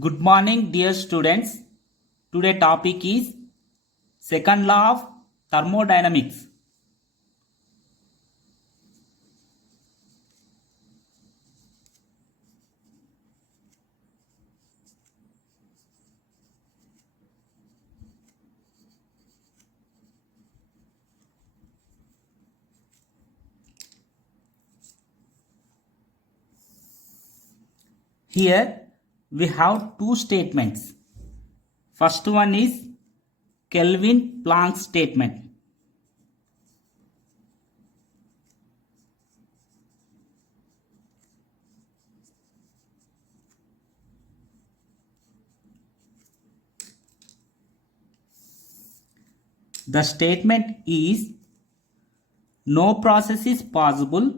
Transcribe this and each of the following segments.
Good morning, dear students. Today topic is second law of thermodynamics. Here we have two statements. First one is Kelvin Planck statement. The statement is no process is possible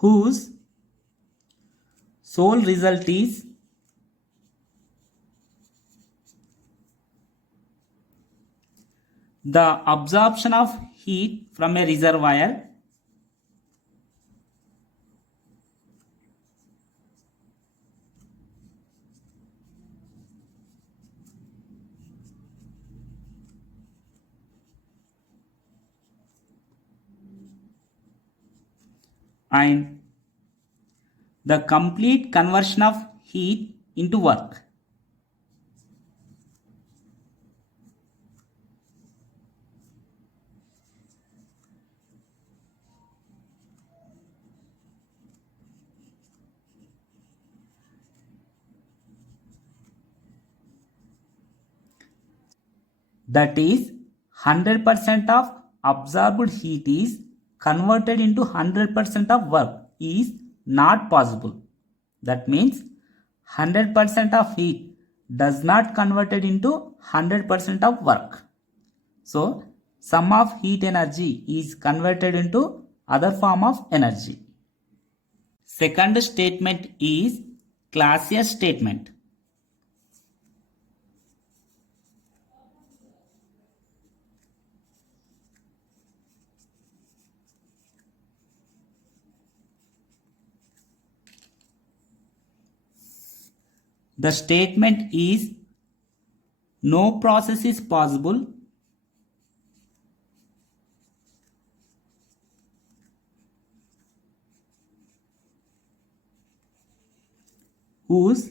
whose sole result is the absorption of heat from a reservoir and the complete conversion of heat into work. That is 100% of absorbed heat is converted into 100% of work is not possible. That means 100% of heat does not converted into 100% of work. So sum of heat energy is converted into other form of energy. Second statement is Clausius statement. The statement is no process is possible whose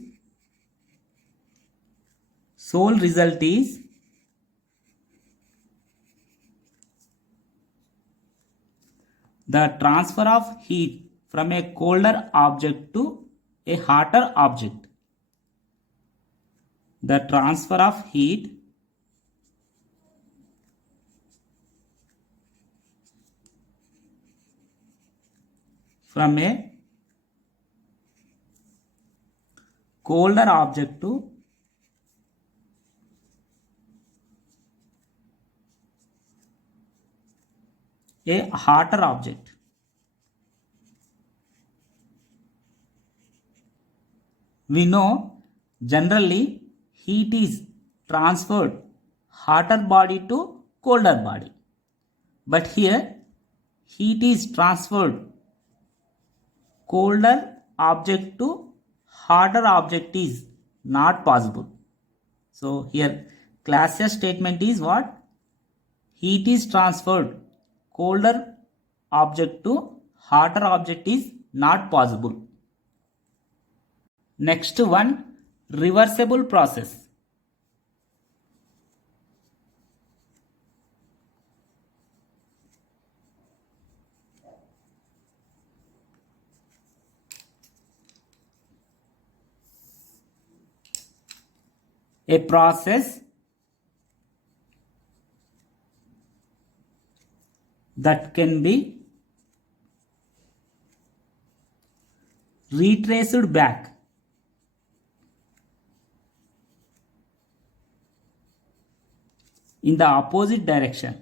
sole result is the transfer of heat from a colder object to a hotter object. The transfer of heat from a colder object to a hotter object. We know generally heat is transferred hotter body to colder body. But here heat is transferred colder object to hotter object is not possible. So here Clausius statement is what? Heat is transferred colder object to hotter object is not possible. Next one, reversible process. A process that can be retraced back in the opposite direction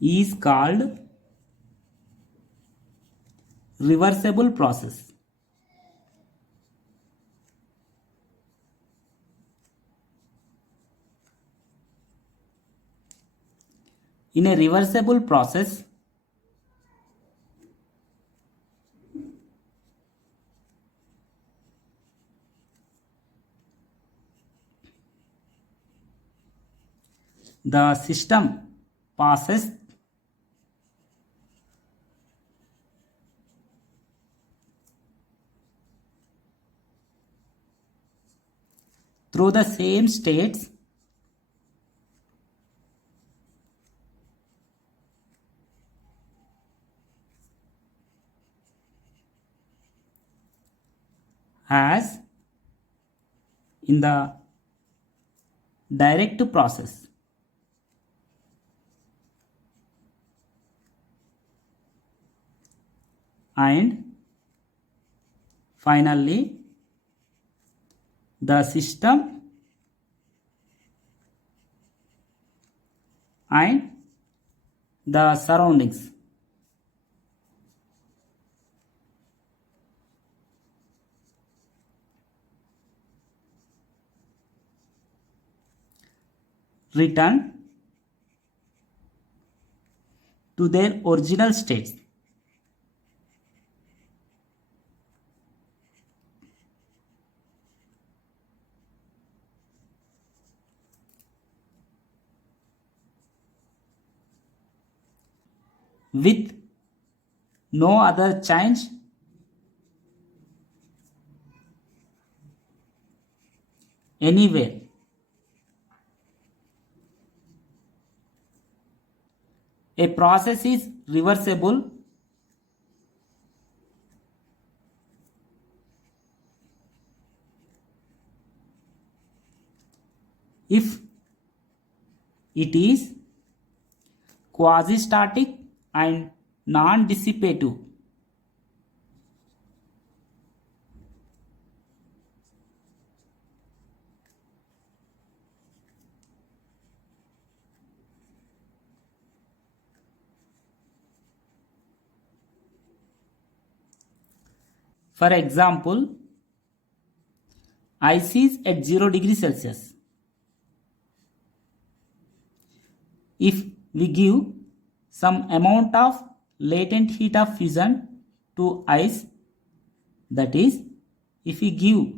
is called reversible process. In a reversible process, the system passes through the same states as in the direct process. And finally, the system and the surroundings. Return to their original states. With no other change anywhere. A process is reversible if it is quasi-static and non-dissipative. For example, ice is at 0 degrees Celsius. If we give some amount of latent heat of fusion to ice, that is, if we give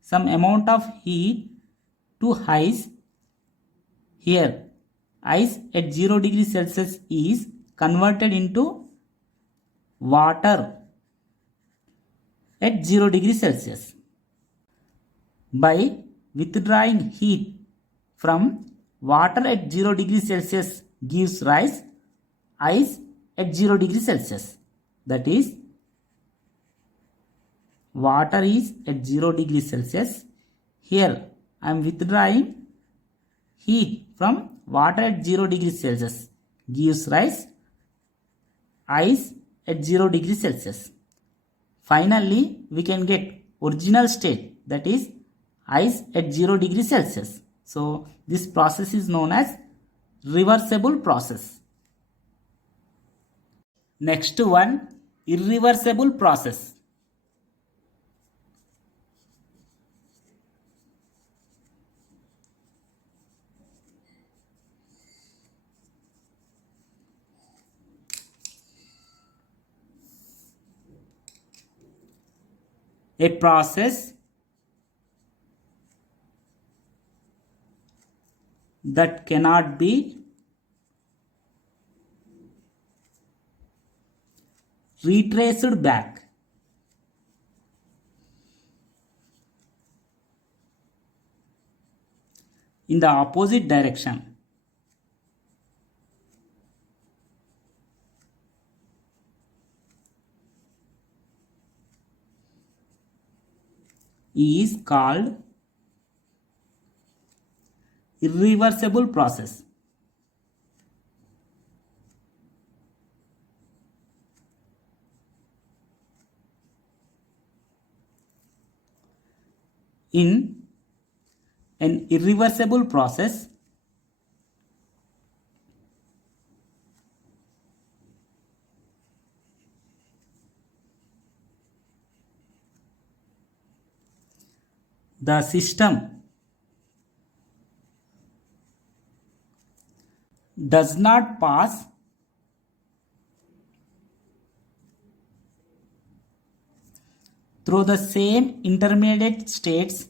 some amount of heat to ice, here ice at 0 degrees Celsius is converted into water at 0 degrees Celsius. By withdrawing heat from water at 0 degrees Celsius gives rise ice at 0 degrees Celsius. That is, water is at 0 degrees Celsius. Here I am withdrawing heat from water at 0 degrees Celsius gives rise ice at 0 degrees Celsius. Finally, we can get original state, that is ice at 0 degrees Celsius. So this process is known as reversible process. Next one, irreversible process. A process that cannot be retraced back. In the opposite direction. Is called irreversible process. In an irreversible process, the system does not pass through the same intermediate states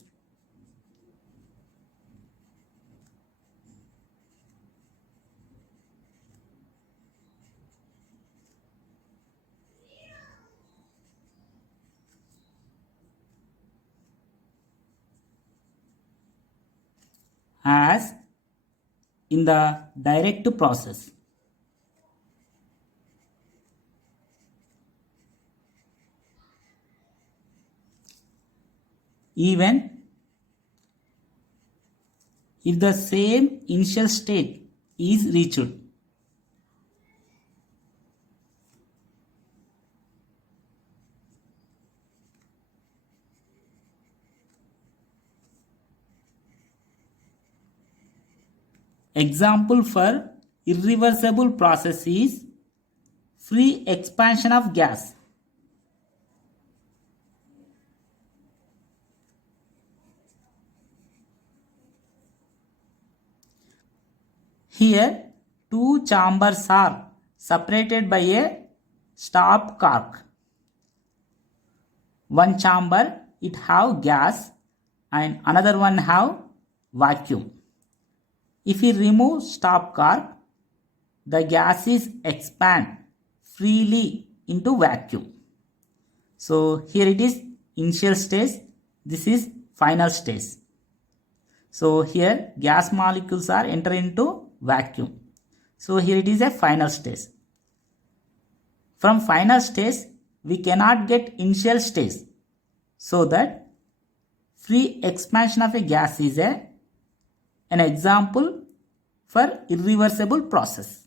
as in the direct process. Even if the same initial state is reached. Example for irreversible process is free expansion of gas. Here, two chambers are separated by a stop cork. One chamber it have gas and another one have vacuum. If we remove stop cork, the gases expand freely into vacuum. So here it is initial stage, this is final stage. So here gas molecules are entering into vacuum. So here it is a final stage. From final stage we cannot get initial stage. So that free expansion of a gas is an example for irreversible process.